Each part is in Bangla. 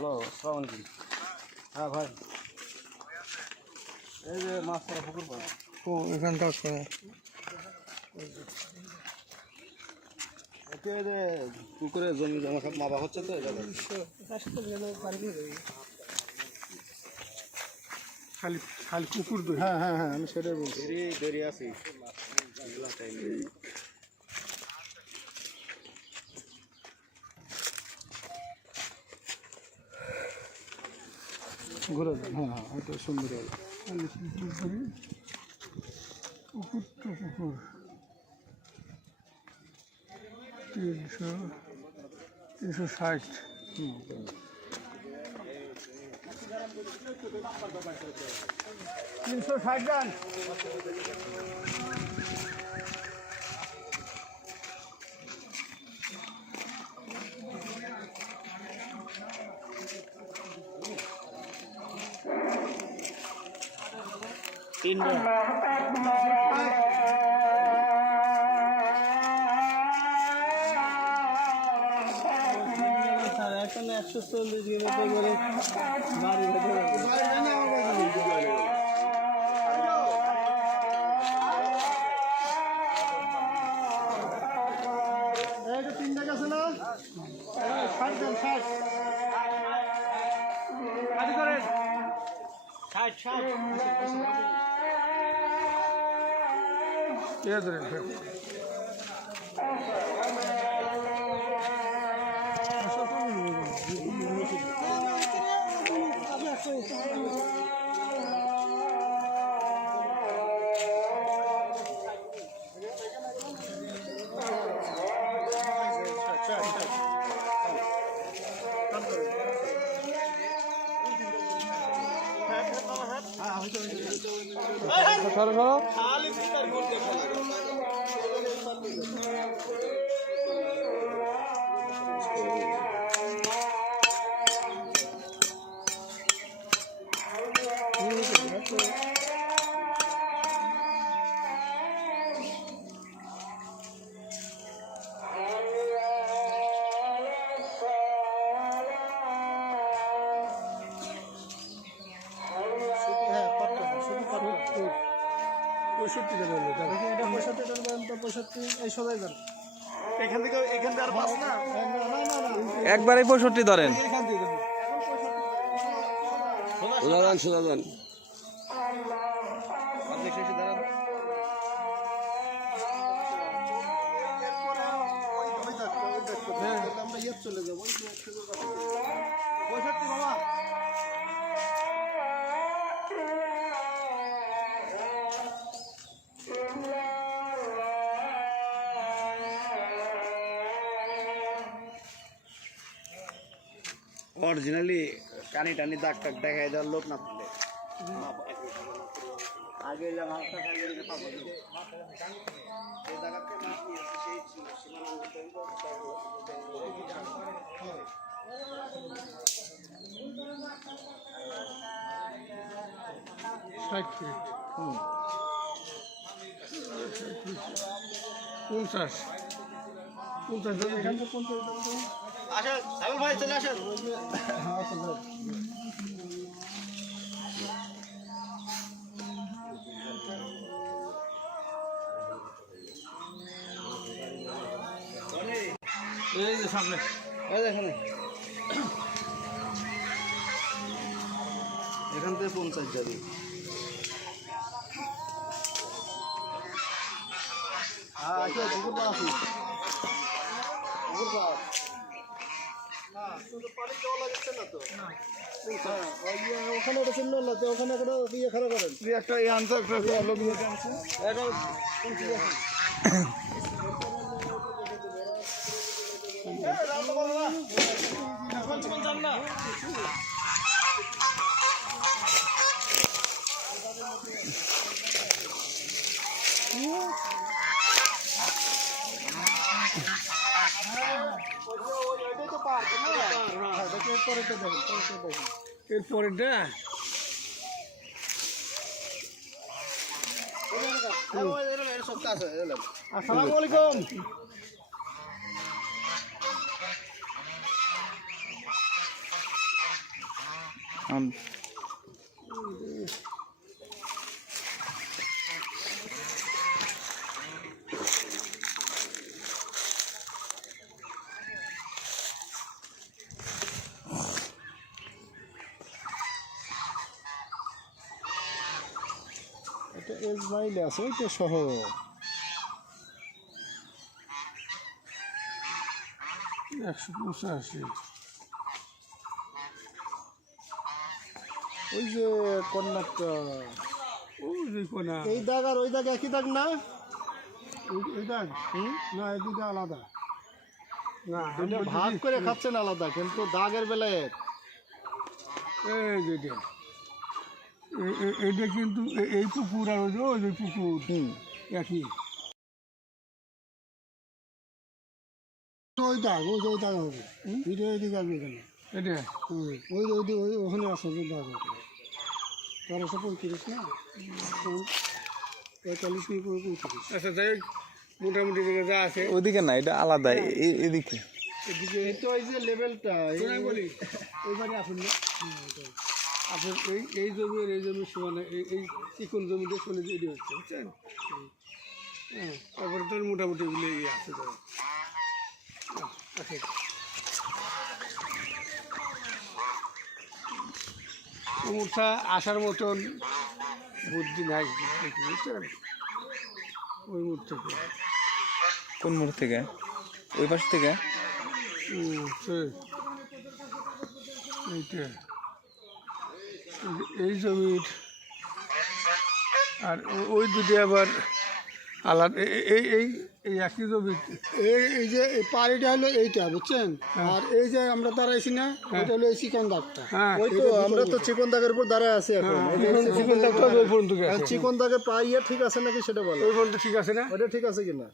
হ্যালো আসসালামু আলাইকুম হ্যাঁ ভাই। এই যে মাছ ধরা পুকুর পাড়। ও এখানটা আছে ওকে এই যে পুকুরে জমি জমা সব মাপা হচ্ছে তো জায়গায়। খালি খালি কুকুর দুই। হ্যাঁ হ্যাঁ হ্যাঁ আমি সেটাই বলছি। দেরি দেরি আছি এগুলা টাইম নেই। ঘুরে যান হ্যাঁ হ্যাঁ এটা সুন্দর হবে। পুকুর তো পুকুর। তিনশো তিনশো ষাট। তিনশো ষাট গান তিনটা এখন একশো চল্লিশ মতো করে বাড়ি তিনটা গেছে না ষাট ষাট ষাট এ ধরেন সরো সরো। পঁয়ষট্টি এই সবাই যান এখান থেকে এখান থেকে আর পাস না? না না না একবারে পঁয়ষট্টি ধরেন। এখান থেকে সোজা যান সোজা যান অরিজিনালি কানি টানি দাগ টাক দেখাই দেওয়ার লোক না থাকলে আগে ষাট ফিট পঞ্চাশ পঞ্চাশ। আসেন সাইবুল ভাই চলে আসেন। এই যে সামনে। এই এখান থেকে পঞ্চাশ যাবে। হ্যাঁ আচ্ছা আছে। ওখানে একটা চিহ্ন হলো ওখানে একটা ইয়ে খারাপ করেন। একটা এই আনসার একটা লোক এরপরেটা আসসালামু আলাইকুম। আম- আছে ওই তো একশো পঁচাশি। ওই যে কন্যাটা ওই যে কোনা এই দাগ আর ওই দাগ একই দাগ না? এই দাগ? না এই দুটো আলাদা। না ভাগ করে খাচ্ছেন আলাদা কিন্তু দাগের বেলায়। এই যে। এটা। কিন্তু এই পুকুর আর ওই যে পুকুর। হুম। একই। ওই দাগ ওই ওই দাগ হবে এটা এদিকে আসবে এখানে এটা? ওই ওই ওই ওখানে তেরোশো পঁয়ত্রিশ না পঁয়তাল্লিশ কি পঁয়ত্রিশ আচ্ছা যাই হোক মোটামুটি যা আছে। ওইদিকে না এটা আলাদা এদিকে। এদিকে এই তো ওই যে লেভেলটা বলি। আসুন না। আপনার এই এই জমি আর এই জমির সমানে এই এই চিকন জমিতে শুনে যে হচ্ছে বুঝছেন? হ্যাঁ তারপরে তোর মোটামুটি এগুলো ইয়ে আছে তো। আচ্ছা। আসার মতন বুদ্ধি নাই বুঝছেন? ওই মুখ থেকে। কোন মোড় থেকে? ওই পাশ থেকে। এইটা। এই- জমির আর ওই দুটি আবার আলাদা এই এই এই একই জমি এই এই যে এই পাড়িটা হলো এইটা বুঝছেন? আর এই যে আমরা দাঁড়াইছি না এটা হলো এই চিকন দাগটা। হ্যাঁ ওই তো আমরা তো চিকন দাগের উপর দাঁড়ায় আছি এখন। চিকন দাগটা ওই পর্যন্ত চিকন দাগের পাইয়া ঠিক আছে নাকি সেটা বলো? ওই পর্যন্ত ঠিক আছে না? ওটা ঠিক আছে কিনা?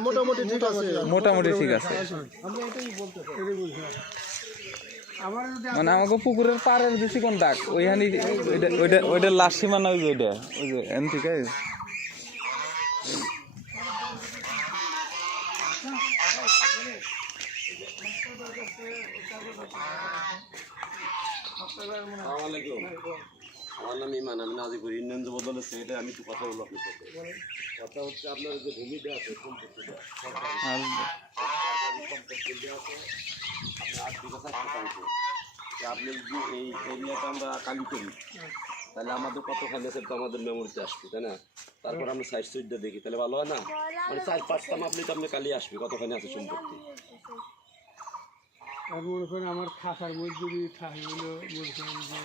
মোটামুটি ঠিক আছে। মোটামুটি ঠিক আছে। আমরা এটাই বলতে চাই এটাই বলছি আমার যদি মানে আমাকে পুকুরের পাড়ের বেশি কোন ডাক ওইখানে ওইটা ওইটা লাস্ট সীমানা ওই যে ওইটা ওই যে এন আসসালামু আসসালামাইকুম আমার নাম ইমান, আমি নাজিপুর ইউনিয়ন যুব দলের সেক্রেটারি আমি একটু কথা বলব আপনার সাথে। কথা হচ্ছে আপনার যে সম্পত্তি দেওয়া আছে ষাট শতাংশ আপনি যদি এই এরিয়াটা আমরা কালি করি, তাহলে আমাদের কত আছে তো আমাদের মেমোরিতে আসবে, তাই না? তারপর আমরা সাইড সুইডটা দেখি, তাহলে ভালো হয় না? মানে চার পাঁচটা মাপলে তো আপনি কালি আসবে, কতখানি আছে সম্পত্তি? আর মনে করেন আমার থাকার মধ্যে যদি থাকে মনে করেন যে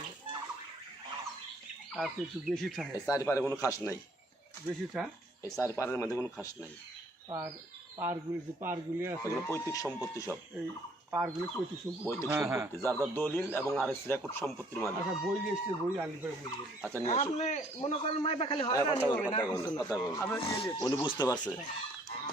আর তো একটু বেশি থাকে এই চার পারে কোনো খাস নাই। বেশি থাক এই চার পারের মধ্যে কোনো খাস নাই। পার পারগুলি যে পারগুলি আছে। ওগুলো পৈতৃক সম্পত্তি সব। এই পারগুলি পঁয়ত্রিশ সম্পত্তি। পৈতৃক সম্পত্তি। যার যার দলিল এবং আর এস রেকর্ড সম্পত্তির মালিক। আচ্ছা বই এসছে বই আনলি করে বলব আচ্ছা নিয়ে আসুন মনে করেন মাইপা খালি হ্যাঁ, কথা বলুন, কথা বলুন। উনি বুঝতে পারছে।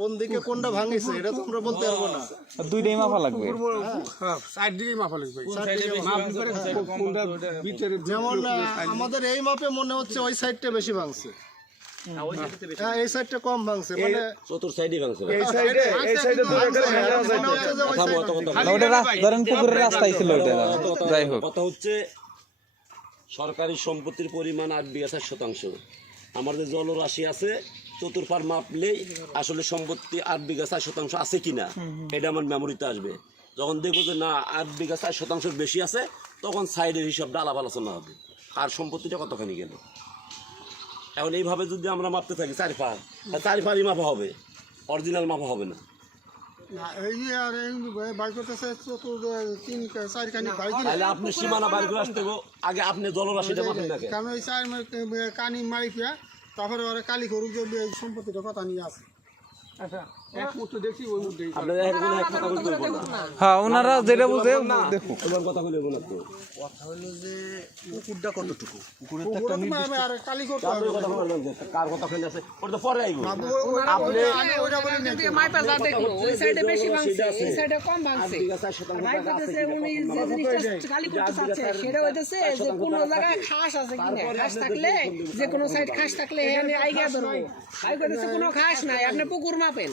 কোন দিকে কোনটা ভাঙিছে এটা তো আমরা বলতে পারব না। দুইটাই মাপা লাগবে। হ্যাঁ সাইড দিকেই মাফা লাগবে। মাপি করে কোনটা ভিতরে যেমন আমাদের এই মাপে মনে হচ্ছে ওই সাইডটা বেশি ভাঙছে। হ্যাঁ এই সাইডটা কম ভাঙছে মানে চতুর সাইডে ভাঙছে ভাই। মনে হচ্ছে যে ওই থামো, side- কথা ওটা ধরেন পুকুরের রাস্তায় ছিল ওটা। যাই হোক। কথা হচ্ছে সরকারি সম্পত্তির পরিমাণ আট বিঘা ষাট শতাংশ আমাদের জলরাশি আছে চতুর্পার মাপলেই আসলে সম্পত্তি আট বিঘা চার শতাংশ আছে কিনা এটা আমার মেমোরিতে আসবে। যখন দেখব যে না আট বিঘা চার শতাংশের বেশি আছে তখন সাইডের হিসাবটা আলাপ আলোচনা হবে আর সম্পত্তিটা কতখানি গেল। এখন এইভাবে যদি আমরা মাপতে থাকি চারি পার চার পারই মাপা হবে অরিজিনাল মাপা হবে না। না, এই যে আর এই বাইক করতেছে চতুর্থ তিন চারখানি বাইক তাহলে আপনি সীমানা বাইর করে আসতে আগে আপনি জলরাশিটা মাপেন ওই চার কানি মারি ফিয়া তারপরে ওরা কালী করুক যে সম্পত্তিটা কথা নিয়ে আছে আচ্ছা। হ্যাঁ ওনারা যেটা বুঝে তোমার কথা তো কথা হলো যে পুকুরটা কতটুকু? পুকুরের পুকুরটা তো আমি আর কালি করতে হবে কথা বললাম যে কার কথা ফেলে আছে ওটা তো পরে আইবো। আপনি আমি মাইপা যা দেখল ওই সাইডে বেশি ভাঙছে এই সাইডে কম ভাঙছে। ঠিক আছে শতাংশ ভাই বলতেছে উনি যে জিনিসটা খালি করতে চাচ্ছে সেটা হইতেছে যে কোনো জায়গায় খাস আছে কিনা খাস থাকলে যে কোনো সাইড খাস থাকলে আমি আইগা ধরবো। ভাই কইতেছে কোনো খাস নাই আপনি পুকুর মাপেন।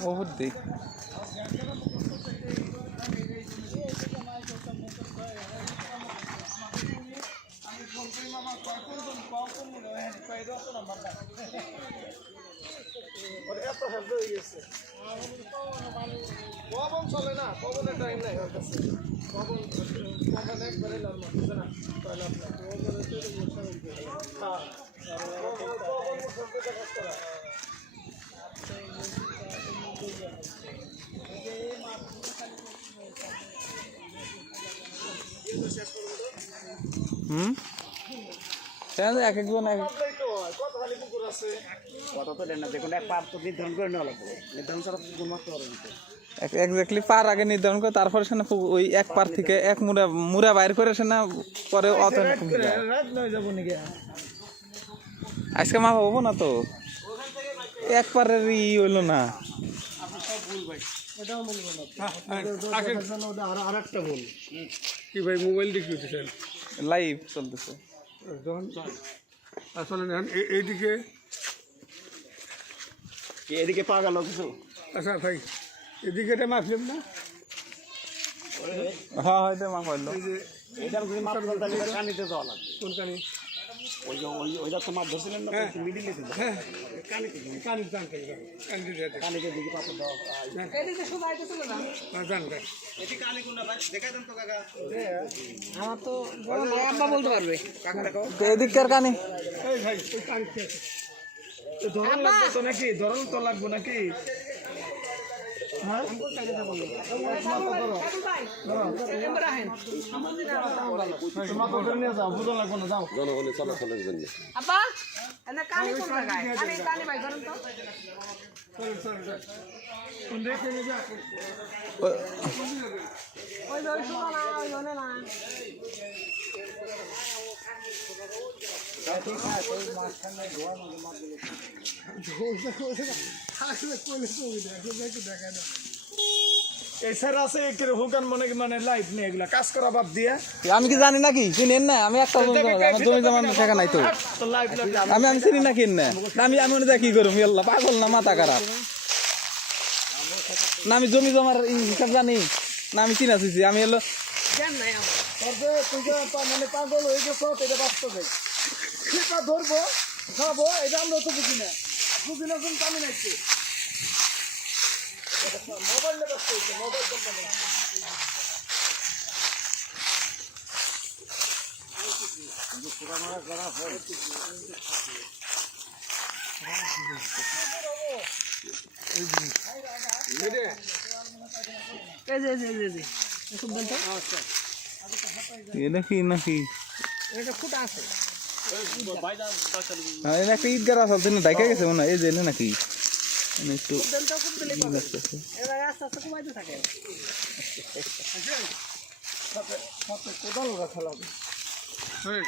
হ্যাঁ ওপর দিক এত হেল্প হয়ে গেছে পবন চলে না পবনের টাইম নাই ওর কাছে পবন পবন একবারে নর্মাল বুঝছে না তাহলে আপনার পবনের তো সমস্যা হয়ে হ্যাঁ চলতে কাজ করা পুকুর মারতে পারবে না এক্স্যাক্টলি পার আগে নির্ধারণ করে তারপরে সে না ওই এক পার থেকে এক মুড়া মুড়া বাইর করে সে না পরে অত আজকে মা হব না তো? এক পারের ই হইল না। এটাও বলব না জন্য ওটা আর আরেকটা বল কি ভাই মোবাইল দেখি উঠেছেন লাইভ চলতেছে। যখন আসলে এইদিকে এদিকে পা গেল কিছু? আচ্ছা ভাই এদিকে এটা মাফলাম না? হ্যাঁ হয়তো মা হইল এটা যদি মাপ ফেলতে কানিতে যাওয়া লাগবে। কোন কানি? ওই ওই ওইটা তো মাপ ধরছিলেন না? মিডিলে তো হ্যাঁ। কানি জান কানি দিতে দিকে পাপড় দেওয়া এদিকে শুধু আইতেছিল না জান ভাই? আমার তো বড় ভাই আব্বা বলতে পারবে। তো এদিককার কানি? এই ভাই ওই কানি ধরন লাগবে তো নাকি? ধরন তো লাগবে নাকি? জনগণের চলাচলের জন্য কানি কোন জায়গায়? কানি কানি ভাই ধরেন তো। ওই ওই শুনো না ওই জনে না। স্যার আছে একের হুকান মনে মানে লাইফ নেই এগুলা। কাজ করা বাদ দিয়ে। আমি কি জানি নাকি? চিনেন না? আমি একটা জমি জমা আমার জমি জমা টাকা নাই তো। আমি আমি চিনি না কিন। না না, আমি আমি মনে কি করুম ইয়াল্লা পাগল না মাথা খারাপ। না আমি জমি জমার হিসাব জানি। না আমি চিনা চিছি। আমি এলো মানে পাগল হয়ে গেছ এটা বাস্তবে। ধরবো খাব এটা আমরা তো বুঝি না। বুঝি না আমি নাকি মোবাইল কোম্পানি নাকি? একটা ঈদগার আসল ডাইকা গেছে মনে হয়। এই যে নাকি? মানে একটু হ্যাঁ।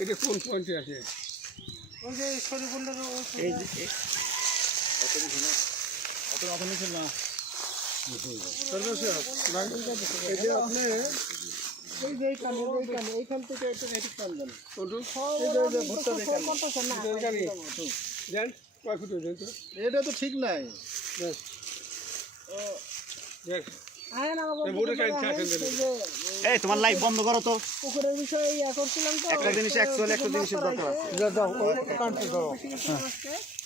এটা কোন পয়েন্টে আছে এই যে যে এই যে ভুট্টার এখানে করতেছে না এটা তো ঠিক নাই এই তোমার লাইভ বন্ধ করো তো। পুকুরের বিষয়ে ইয়া করছিলাম তো। একটা জিনিস অ্যাকচুয়ালি একটা জিনিসের দরকার আছে। দাও কাটতে দাও